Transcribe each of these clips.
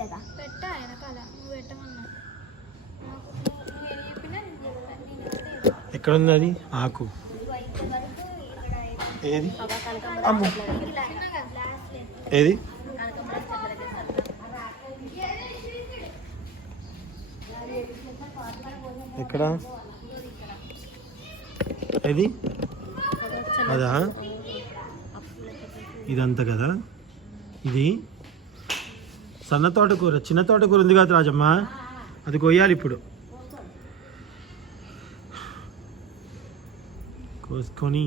పెట్టదా పెట్ట ఆయన కదా నువ్వు పెట్టమన్నా ఎక్కడ ఉంది అది ఆకు ఏది అమ్ము ఏది ఎక్కడ ఏది అదా ఇదంతా కదా ఇది సన్న తోటకూర చిన్న తోటకూర ఉంది కదా రాజమ్మ అది కొయ్యాలి ఇప్పుడు కోసుకొని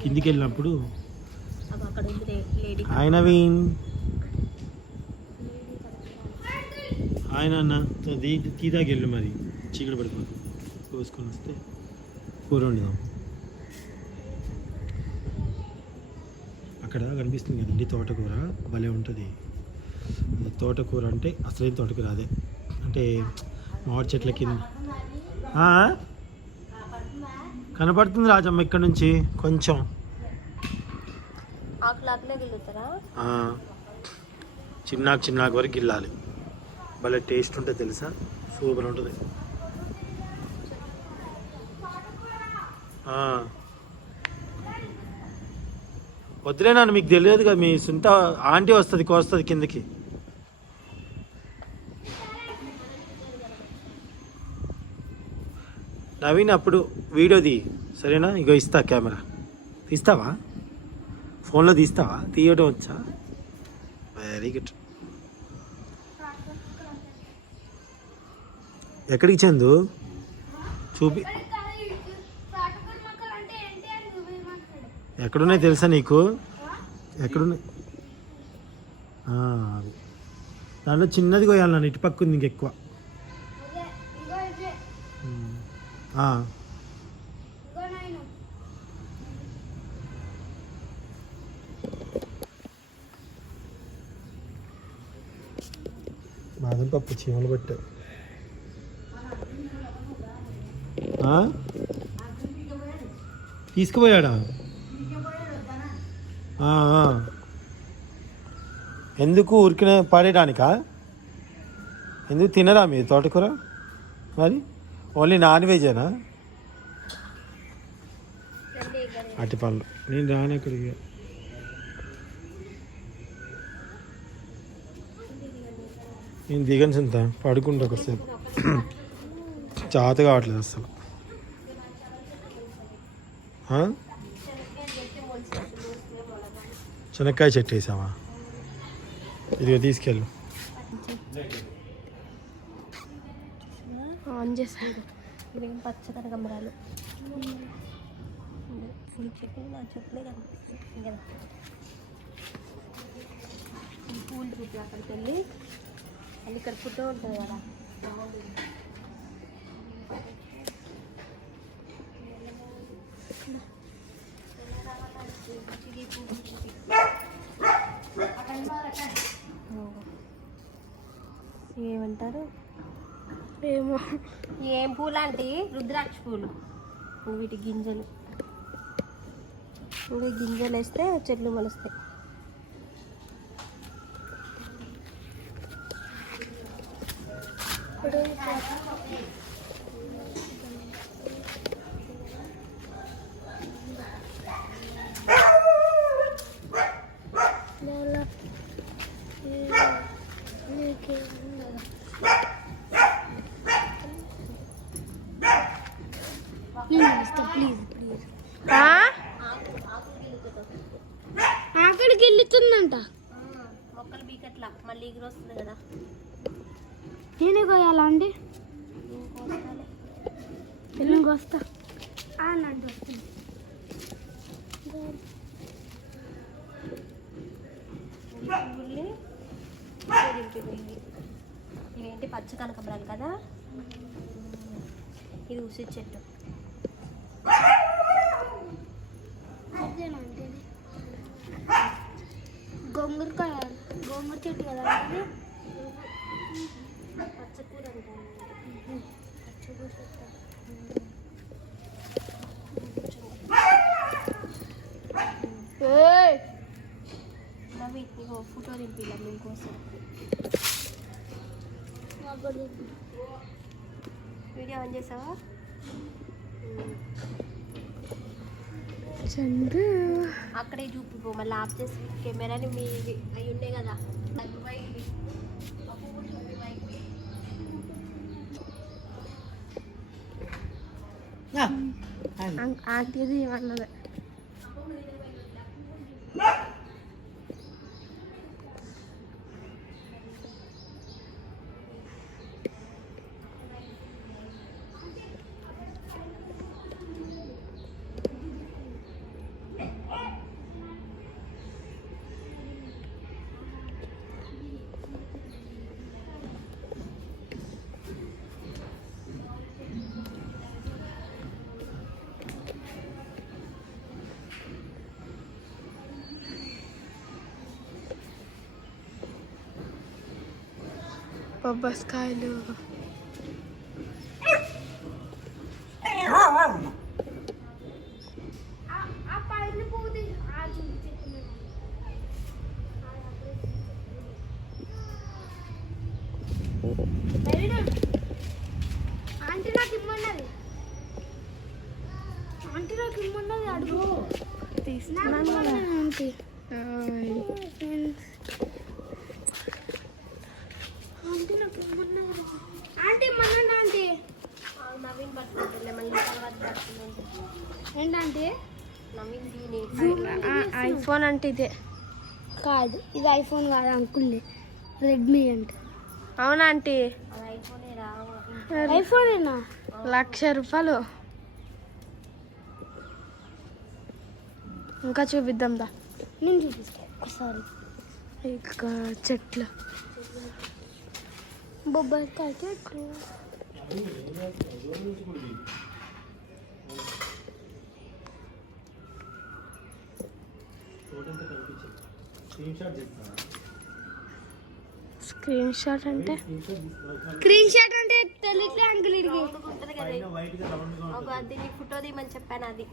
కిందికి వెళ్ళినప్పుడు ఆయన నవీన్ ఆయన అన్న తీదాకి వెళ్ళు మరి చీకటి పడిపోతుంది కోసుకొని వస్తే కూర వండుదాం అక్కడ కనిపిస్తుంది కదండి తోటకూర భలే ఉంటుంది తోటకూర అంటే అసలైన తోటకూర అదే అంటే మామిడి చెట్ల కింద కనపడుతుంది రాజమ్మ ఇక్కడ నుంచి కొంచెం చిన్నాకు వరకు గిల్లాలి భలే టేస్ట్ ఉంటుంది తెలుసా సూపర్ ఉంటుంది వద్దులే నాన్న మీకు తెలియదు కదా మీ సొంత ఆంటీ వస్తుంది కోస్తుంది కిందకి నవీన్ అప్పుడు వీడియోది సరేనా ఇగో ఇస్తా కెమెరా తీస్తావా ఫోన్లో తీస్తావా తీయడం వచ్చా వెరీ గుడ్ ఎక్కడికి చందు చూపి ఎక్కడున్నాయి తెలుసా నీకు ఎక్కడున్నాయి అది దాంట్లో చిన్నది కొయ్యాలి నన్ను ఇటు పక్క ఉంది ఇంకెక్కువ బాదం పప్పు చీమలు పట్టావు తీసుకుపోయాడా ఎందుకు ఊరికిన పాడేయడానికా ఎందుకు తినరా మీరు తోటకూర మరి ఓన్లీ నాన్ వెజేనా అట్టి పనులు నేను రాను అక్కడికి నేను దిగను చింత పడుకుంటా ఒకసేపు చాత కావట్లేదు అసలు శనక్కాయ చెట్టు వేసావా ఇదిగో తీసుకెళ్ళు ఆన్ చేశాను పచ్చ కనకాంబరాలు ఫుల్ చెట్టు నా చెట్లే కనిపిస్తుంది కదా పూలు చూపి అక్కడికి వెళ్ళి అది ఇక్కడ ఫోటో ఉంటుంది కదా ఏమంటారు ఏమో ఏం పూలు అంటే రుద్రాక్ష పూలు వీటి గింజలు ఇంకా గింజలు వేస్తే చెట్లు మొలుస్తాయి అక్కడికి వెళ్ళుతుందంట మొక్కలు బీకట్లా మళ్ళీ ఎగురు వస్తుంది కదా నేనే కోయాలా అండి ఎల్లుండి వస్తా అన్నట్టు వస్తుంది ఇవేంటి పచ్చ కనకాంబరాలు కదా ఇది ఉసిరి చెట్టు గోంగూరకాయ గోంగూర చెట్టు కదా పచ్చకూర మమ్మీ నీకు ఫోటో దింపిలా మీకోసం. వీడియో ఆన్ చేసావా? చంద్రు అక్కడే చూపిపో, మళ్ళీ ఆఫ్ చేసి కెమెరాని మీ అవి ఉండే కదా ఆంటీది ఏమన్నది. బొబ్బస్కాయలు ఆంటీ నాకు ఇమ్మన్నది, అడుగు తీసుకున్నాను ఆంటీ. ఆంటీ నాకు ఇమ్మన్నది, ఆంటీ ఇమ్మన్నాను ఆంటీ. నవీన్ పట్టుకుంటే మళ్ళీ తర్వాత పట్టుకుంటే ఏంటంటే నవీన్ దీని ఐఫోన్ అంటే ఇదే కాదు, ఇది ఐఫోన్ కాదు అంకుల్ని, రెడ్మీ అంటే. అవునా ఆంటీ? అది ఐఫోనే రా. ఐఫోనేనా? ₹1,00,000. ఇంకా చూపిద్దాం దా, నేను చూపిస్తాను ఒకసారి. ఇంకా చెట్లు, బొబ్బరికాయ చెట్లు. స్క్రీన్ షాట్ అంటే తెలియట్లే అంకుల్ ఇడికి. ఉంటుంది కదా ఒక అది నీ ఫోటో తీయమని చెప్పాను, అది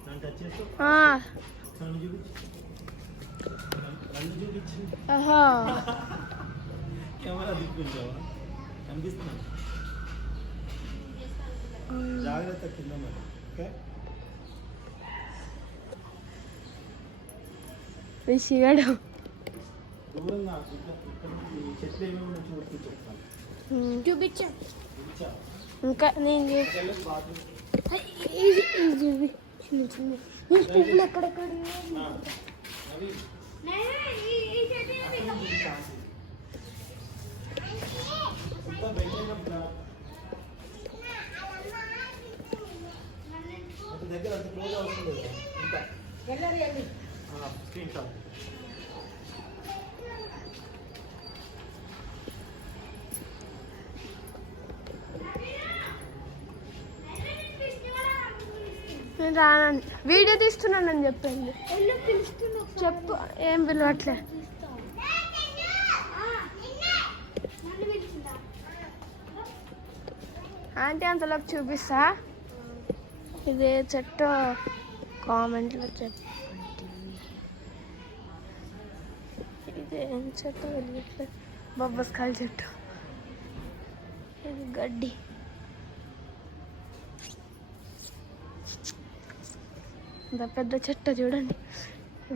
జాగ్రత్త కింద మరి. ఓకే రిషిగాడు దూరంగా చెట్లు ఏమేమి చెప్తాను చూపించా. ఇంకా నేను పువ్వులు ఎక్కడెక్కడ దగ్గర అంత క్లోజ్ అవసరం లేదు. ఇంకా స్క్రీన్ షాట్ నేను రానండి, వీడియో తీస్తున్నానని చెప్పింది. చెప్పు, ఏం పిలవట్లే. ఆంటీ అంతలోకి చూపిస్తా. ఇదే చెట్టు కామెంట్లో చెప్పండి. ఇదేం చెట్టు వెళ్ళట్లేదు, బొబ్బస్కాయల చెట్టు. ఇది గడ్డి. ఇంత పెద్ద చెట్టు చూడండి,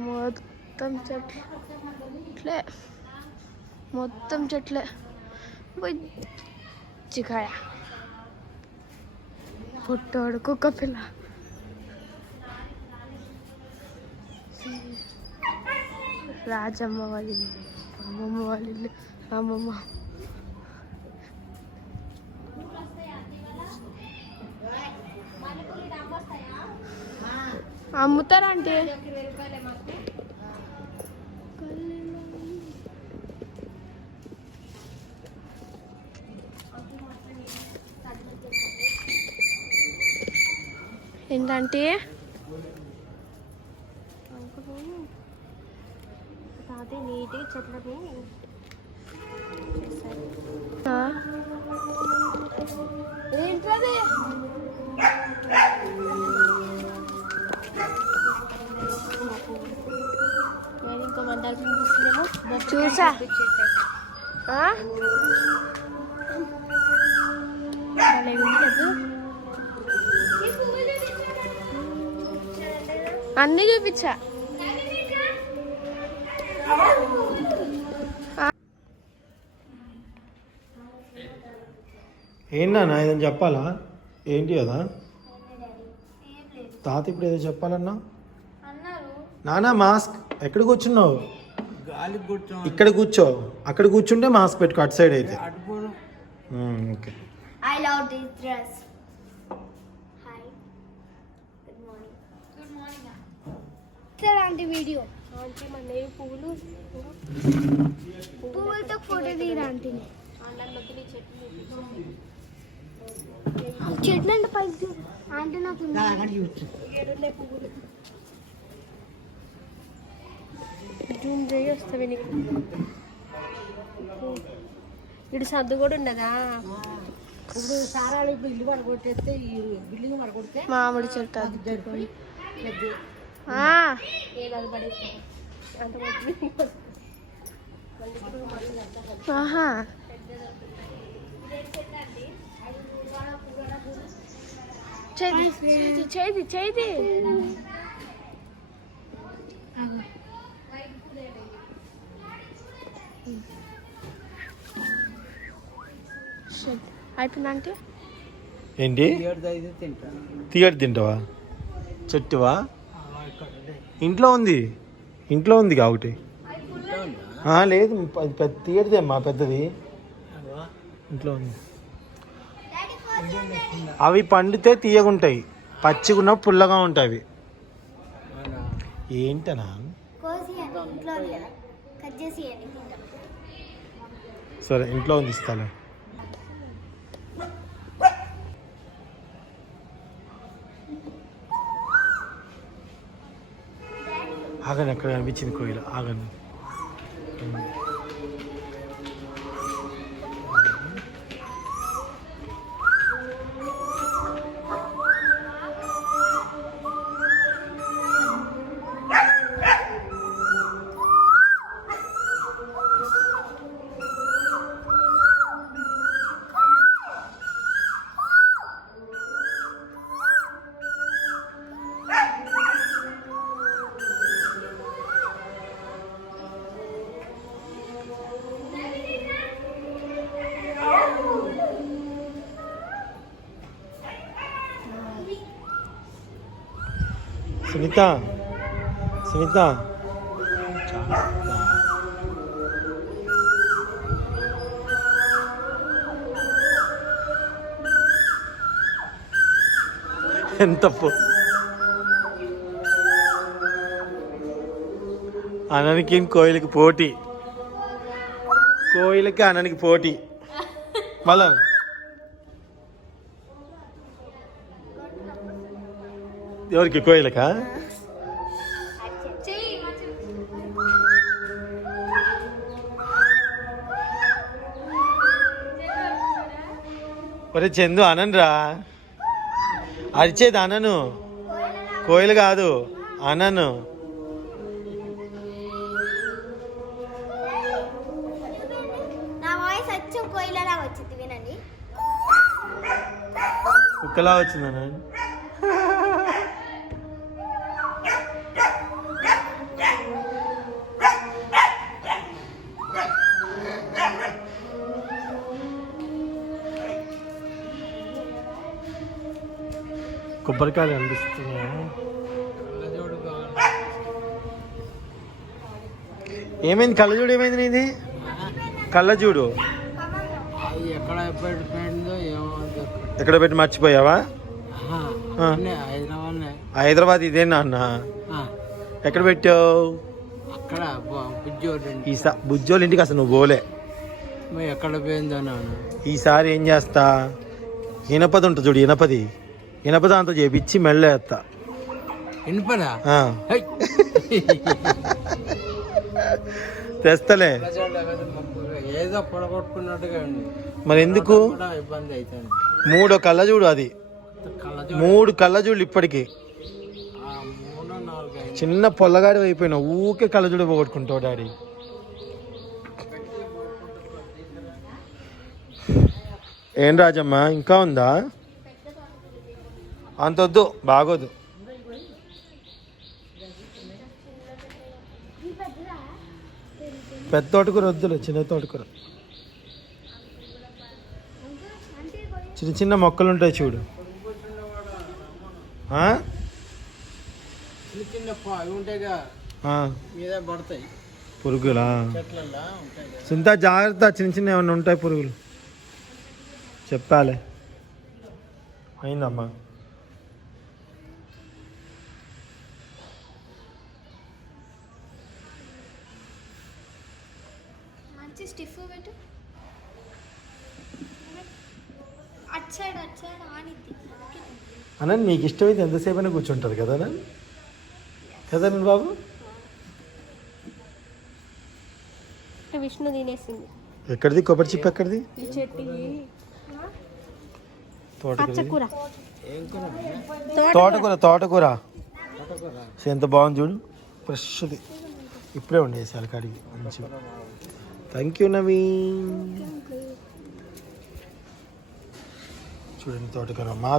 మొత్తం చెట్లే, మొత్తం చెట్లే. చికాయ పుట్టోడు కుక్క పిల్ల. రాజమ్మ వాళ్ళ ఇల్లు, అమ్మమ్మ వాళ్ళ ఇల్లు, అమ్మమ్మ. అమ్ముతారా అంటే ఏంటంటే తాతే నీట్గా చెట్లని ఏంటది? నేను ఇంకో మందాలు చూపిస్తుందేమో. చూసా ఆ? భలే ఉంది కదా. అన్నీ చూపించా. ఏంటన్నా ఏదైనా చెప్పాలా? ఏంటి కదా తాత ఇప్పుడు ఏదో చెప్పాలన్నా? నానా మాస్క్ ఎక్కడ కూర్చున్నావు? ఇక్కడ కూర్చో, అక్కడ కూర్చుంటే మాస్క్ పెట్టుకో, అటు సైడ్ అయితే. Okay. I love this dress. Hi. Good morning. Good morning. ఇలాంటి వీడియో ఆంటీ మన పువ్వులు పువ్వులతో ఫోటో తీరా ఆంటీని. చెట్లు అంటే పైకి ఆంటీ నాకు ఏడున్నాయి పువ్వులు. జూమ్ చేయి వస్తావి నీకు. ఇటు సర్దు కూడా ఉండదా? ఇప్పుడు సారాలు ఇప్పుడు ఇల్లు పడగొట్టేస్తే ఈ బిల్డింగ్ పడగొడితే మామిడి చెట్టు అది. జరిపోయి ఏది పడేస్తాం అంత ఆహా చేది చేది చేది అయిపోయిందంటే ఏంటి తీయటి తింటావా? చెట్టువా? ఇంట్లో ఉంది, ఇంట్లో ఉంది ఒకటి. లేదు పెద్ద తీయటిదే అమ్మా, పెద్దది ఇంట్లో ఉంది. అవి పండితే తీయగుంటాయి, పచ్చిగున్న పుల్లగా ఉంటాయి. ఏంటనా? సరే ఇంట్లో ఉంది, ఇస్తాలే. ఆగండి, అక్కడ కనిపించింది కోయిల, ఆగండి. సునీత, సునీత, ఎంత అన్ననికి కోయిలకి పోటీ, కోయిలకి అన్ననికి పోటీ. మళ్ళా ఎవరికి? కోయిలకా? ఒరే చందు, అననురా, అరిచేది అనను, కోయిలు కాదు అనను. కుక్కలా వచ్చిందన్న. కొబ్బరికాయలు కనిపిస్తున్నాయా? ఏమైంది కళ్ళజోడు? ఏమైంది నీది కళ్ళజోడు? ఎక్కడ పెట్టి మర్చిపోయావా? హైదరాబాద్ ఇదేనా అన్న? ఎక్కడ పెట్టావు? బుజ్జోళ్ళ ఇంటికి అసలు నువ్వు పోలే. ఎక్కడ పోయిందో. ఈసారి ఏం చేస్తా, ఇనపది ఉంటుంది చూడు, ఇనపది, ఇనపదాంతో చేపించి మెళ్ళేస్తా. తెస్తలే. ఏదో పొడగొట్టుకున్నట్టుగా. మరి ఎందుకు? ఇబ్బంది అవుతుంది. 3 కళ్ళజోడు, అది 3 కళ్ళజోళ్ళు ఇప్పటికి. చిన్న పొల్లగాడి అయిపోయినావు, ఊకే కళ్ళజోడు పోగొట్టుకుంటావు డాడీ. ఏం రాజమ్మ ఇంకా ఉందా? అంతొద్దు, బాగోదు. పెద్ద తోటకూర వద్దులే, చిన్న తోటకూర. చిన్న చిన్న మొక్కలు ఉంటాయి చూడు. ఆ? చిన్న చిన్న అవి ఉంటాయిగా ఆ. మీద పడతాయి పురుగులా? చెట్లల్లో ఉంటాయి కదా. సింత జాగ్రత్త, చిన్న చిన్న ఏమన్నా ఉంటాయి పురుగులు. చెప్పాలి. అయిందమ్మా. మంచి స్టిఫ్ పెట్టు. అటు సైడ్ ఆనిద్ది. అన్న నీకు ఇష్టమైతే ఎంతసేపు అయినా కూర్చుంటుంది కదా కదా బాబు. విష్ణు తినేసింది. ఎక్కడిది కొబ్బరి చిప్ప? ఎక్కడిది? ఈ చెట్టు తోటకూర. ఏం కూర? తోటకూర. తోటకూర ఎంత బాగుంది చూడు, ఫ్రెష్ది. ఇప్పుడే ఉండేసాలి కాడికి మంచిగా. Thank you Naveen. చూడండి తోటకూర, మా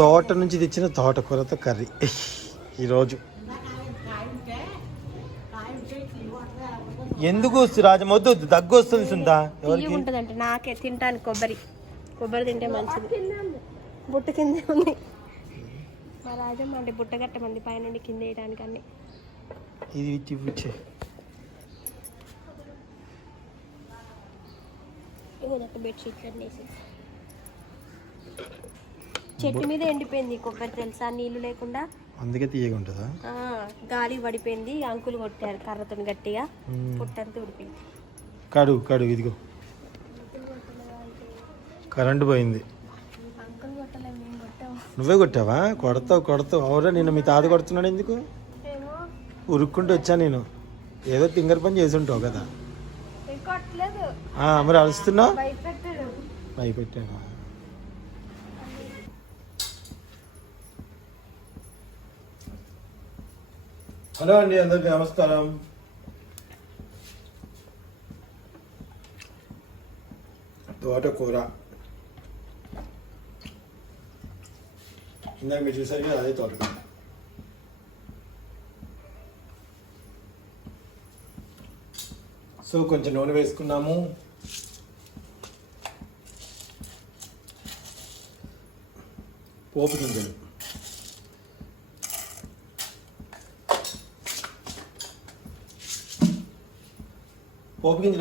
తోట నుంచి తెచ్చిన తోటకూరతో కర్రీ ఈరోజు. ఎందుకు రాజం వద్దు, దగ్గు వస్తుంది సుందా. ఎవరికి ఉంటుందంటే నాకే తింటాను. కొబ్బరి తింటే మంచిది. బుట్ట కింద ఉంది మా రాజమ్మ అంటే బుట్ట కట్టమంది పైనుండి కింద వేయడానికి అన్ని. ఇది ఇచ్చే బెడ్షీట్ వేసి చెట్టు మీద ఎండిపోయింది కొబ్బరి తెలుసా, నీళ్లు లేకుండా. అందుకే తీయగా ఉంటుందా? గాలి పడిపోయింది, అంకులు కొట్టారు కర్రతో గట్టిగా, పుట్టంతా ఉడిపోయింది. కడుగు ఇదిగో. కరెంటు పోయింది. అంకులు కొట్టలేదు, మేము కొట్టాము. నువ్వే కొట్టావా? కొడతావు. అవురా, నిన్న మీ తాత కొడుతున్నాడు ఎందుకు? ఉరుక్కుంటూ వచ్చా నేను. ఏదో తింగర్ పని చేసి ఉంటావు కదా. మరి అరుస్తున్నావు? భయపెట్టాను. హలో అండి, అందరికీ నమస్కారం. తోటకూర ఇందాక మీరు చూసారు కదా, అదే తోటకూర. సో కొంచెం నూనె వేసుకున్నాము. పోపు గింజలు,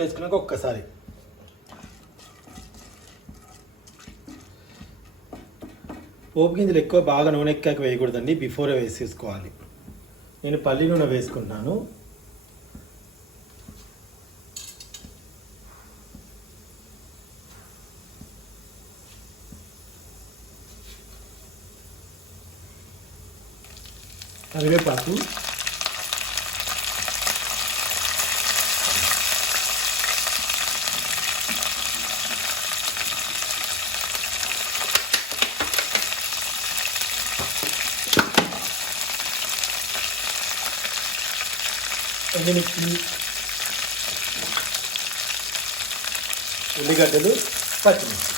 వేసుకున్నాక ఒక్కసారి పోపు గింజలు ఎక్కువ బాగా నూనె ఎక్కాక వేయకూడదండి, బిఫోరే వేసేసుకోవాలి. నేను పల్లి నూనె వేసుకుంటున్నాను. కరివేపాకు, ఎండుమిర్చి, ఉల్లిగడ్డలు, పచ్చిమిర్చి.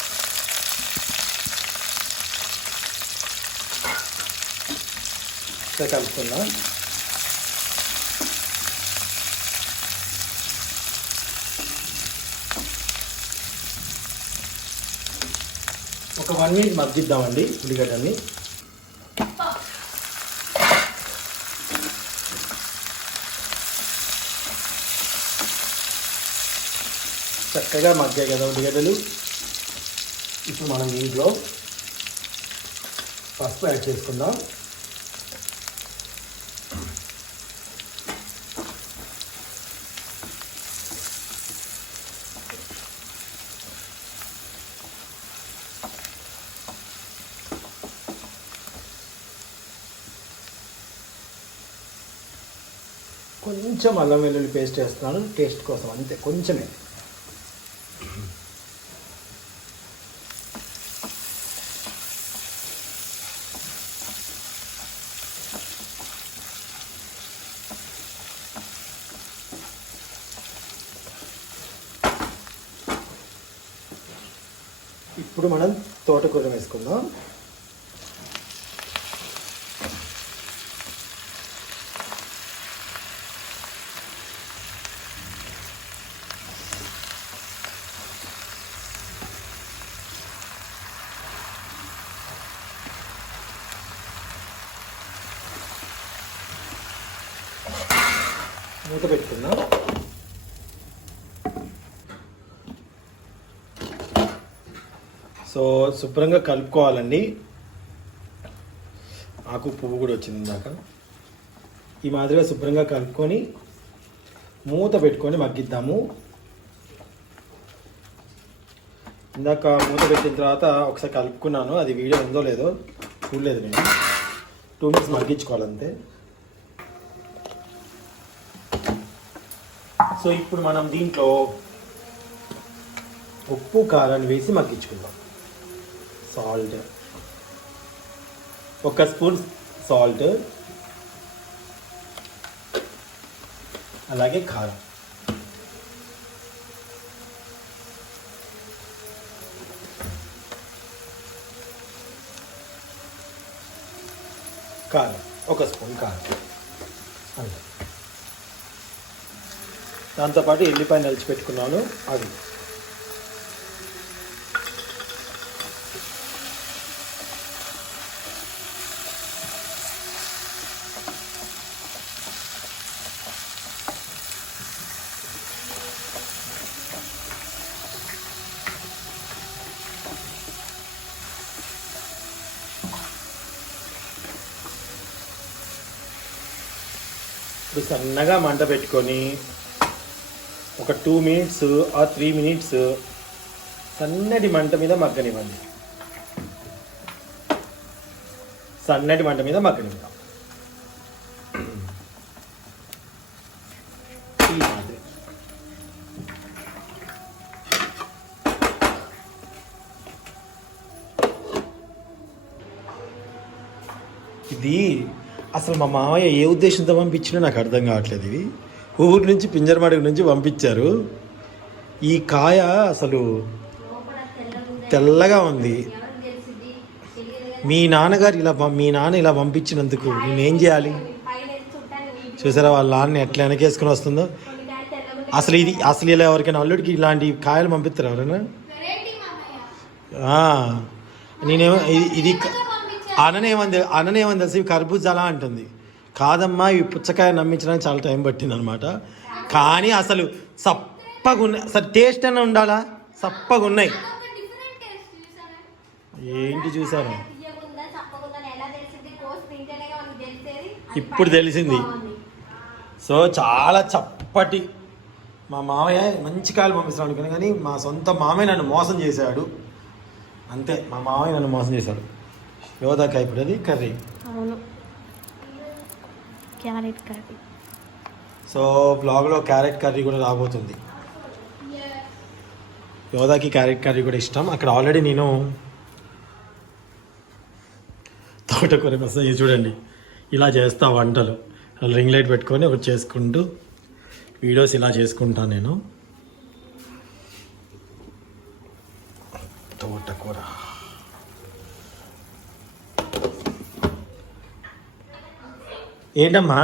కలుపుకుందాం. ఒక 1 minute మగ్గిద్దామండి ఉల్లిగడ్డల్ని. చక్కగా మగ్గాయి కదా ఉల్లిగడ్డలు. ఇప్పుడు మనం దీంట్లో పసుపు యాడ్ చేసుకుందాం. కొంచెం అల్లం వెల్లుల్లి పేస్ట్ వేస్తున్నాను టేస్ట్ కోసం, అంతే, కొంచెమే. ఇప్పుడు మనం తోటకూర వేసుకుందాం. మూత పెట్టుకుందాం. సో శుభ్రంగా కలుపుకోవాలండి. ఆకు పువ్వు కూడా వచ్చింది ఇందాక. ఈ మాదిరిగా శుభ్రంగా కలుపుకొని మూత పెట్టుకొని మగ్గిద్దాము. ఇందాక మూత పెట్టిన తర్వాత ఒకసారి కలుపుకున్నాను, అది వీడియో ఉందో లేదో చూడలేదు నేను. 2 minutes మగ్గించుకోవాలంతే. సో ఇప్పుడు మనం దీంట్లో ఉప్పు కారాన్ని వేసి మగ్గించుకుందాం. సాల్ట్, 1 స్పూన్ సాల్ట్, అలాగే కారం. కారం 1 స్పూన్ కారం అంతే. దాంతోపాటు ఎల్లిపాయ నలిచి పెట్టుకున్నాను, అవి. ఇప్పుడు సన్నగా మంట పెట్టుకొని ఒక 2 minutes ఆర్ 3 minutes సన్నటి మంట మీద మగ్గనివ్వండి. సన్నటి మంట మీద మగ్గనివ్వండి. ఈ మాదిరి. ఇది అసలు మా మామయ్య ఏ ఉద్దేశంతో పంపించినా నాకు అర్థం కావట్లేదు. ఇవి ఊరి నుంచి పింజరమడుగు నుంచి పంపించారు. ఈ కాయ అసలు తెల్లగా ఉంది. మీ నాన్న ఇలా పంపించినందుకు నేనేం చేయాలి? చూసారా వాళ్ళ నాన్న ఎట్లా వెనకేసుకుని వస్తుందో. అసలు ఇలా ఎవరికైనా అల్లుడికి ఇలాంటి కాయలు పంపిస్తారు ఎవరైనా? నేనేమో ఇది అననేమంది తెలిసి కర్బూజాలా అంటుంది. కాదమ్మా, ఈ పుచ్చకాయ నమ్మించడానికి చాలా టైం పట్టింది అనమాట. కానీ అసలు సప్పగా ఉన్నాయి. అసలు టేస్ట్ అయినా ఉండాలా? సప్పగా ఉన్నాయి. ఏంటి చూసారా? ఇప్పుడు తెలిసింది. సో చాలా చప్పటి. మా మామయ్య మంచి కాయలు పంపిస్తున్నాడు అనుకున్నా, కానీ మా సొంత మామయ్య నన్ను మోసం చేశాడు. అంతే, మా మామయ్య నన్ను మోసం చేశాడు. యోధాకాయ ఇప్పుడు అది కర్రీ. అవును, క్యారెట్ కర్రీ. సో బ్లాగ్లో క్యారెట్ కర్రీ కూడా రాబోతుంది. యోధాకి క్యారెట్ కర్రీ కూడా ఇష్టం. అక్కడ ఆల్రెడీ నేను తోటకూర కోసం చూడండి ఇలా చేస్తా వంటలు. రింగ్ లైట్ పెట్టుకొని ఒకటి చేసుకుంటూ వీడియోస్ ఇలా చేసుకుంటాను నేను. తోటకూర ఏంటమ్మా?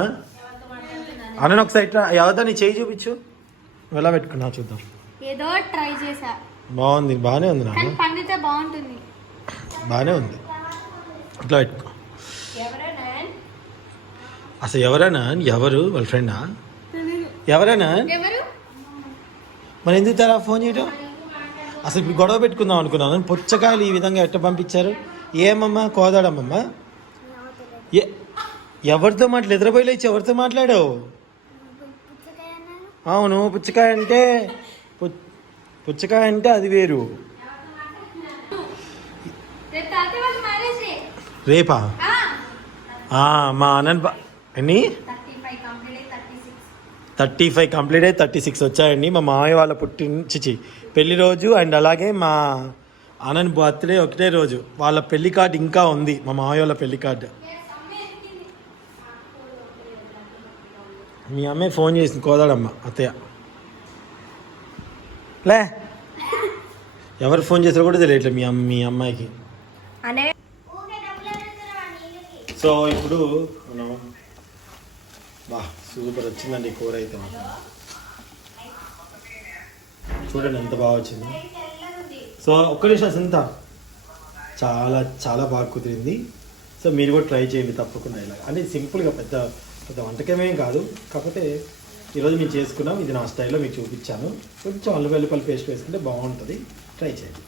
అన్న ఒకసారి ఎవరిదా నీ చేయి చూపించు. నువ్వు ఎలా పెట్టుకున్నావు చూద్దాం. ఏదో ట్రై చేసా, బాగుంది, బాగానే ఉంది నాన్న, పండితే బాగుంటుంది. బాగానే ఉంది. ఇట్లా పెట్టుకో. అసలు ఎవరైనా ఎవరు వాళ్ళ ఫ్రెండా? ఎవరైనా మరి ఎందుకు తరా ఫోన్ చేయడం? అసలు ఇప్పుడు గొడవ పెట్టుకుందాం అనుకున్నాను. పుచ్చకాయలు ఈ విధంగా ఎట్ట పంపించారు? ఏమమ్మా కోదాడమ్మమ్మా? ఎవరితో నిద్రపోయి లేచి ఎవరితో మాట్లాడావు? అవును, పుచ్చకాయ అంటే అది వేరు. రేపా? మా అన్న ఎన్ని 35 కంప్లీట్ అయ్యి 36 వచ్చాయండి. మా మామయ్య వాళ్ళ పెళ్లి రోజు అండ్ అలాగే మా అన్నన్ బర్త్డే ఒకటే రోజు. వాళ్ళ పెళ్లి కార్డు ఇంకా ఉంది, మా మామయ్య వాళ్ళ పెళ్లి కార్డు. మీ అమ్మాయి ఫోన్ చేసింది, కోదాడమ్మ అత్తయ్య. లే ఎవరు ఫోన్ చేస్తారో కూడా తెలియట్లేదు మీ అమ్మాయికి. అనే సో ఇప్పుడు మనం బా సూపర్ వచ్చిందండి కూర అయితే మాత్రం. చూడండి ఎంత బాగా వచ్చింది. సో ఒక్క నిమిషం సింత, చాలా చాలా బాగా కుదిరింది. సో మీరు కూడా ట్రై చేయండి తప్పకుండా. ఇలా అంటే సింపుల్గా పెద్ద పెద్ద వంటకమేం కాదు, కాకపోతే ఈరోజు మేము చేసుకున్నాం. ఇది నా స్టైల్లో మీకు చూపించాను. కొంచెం అల్లం వెల్లుల్లి పేస్ట్ వేసుకుంటే బాగుంటుంది. ట్రై చేయండి.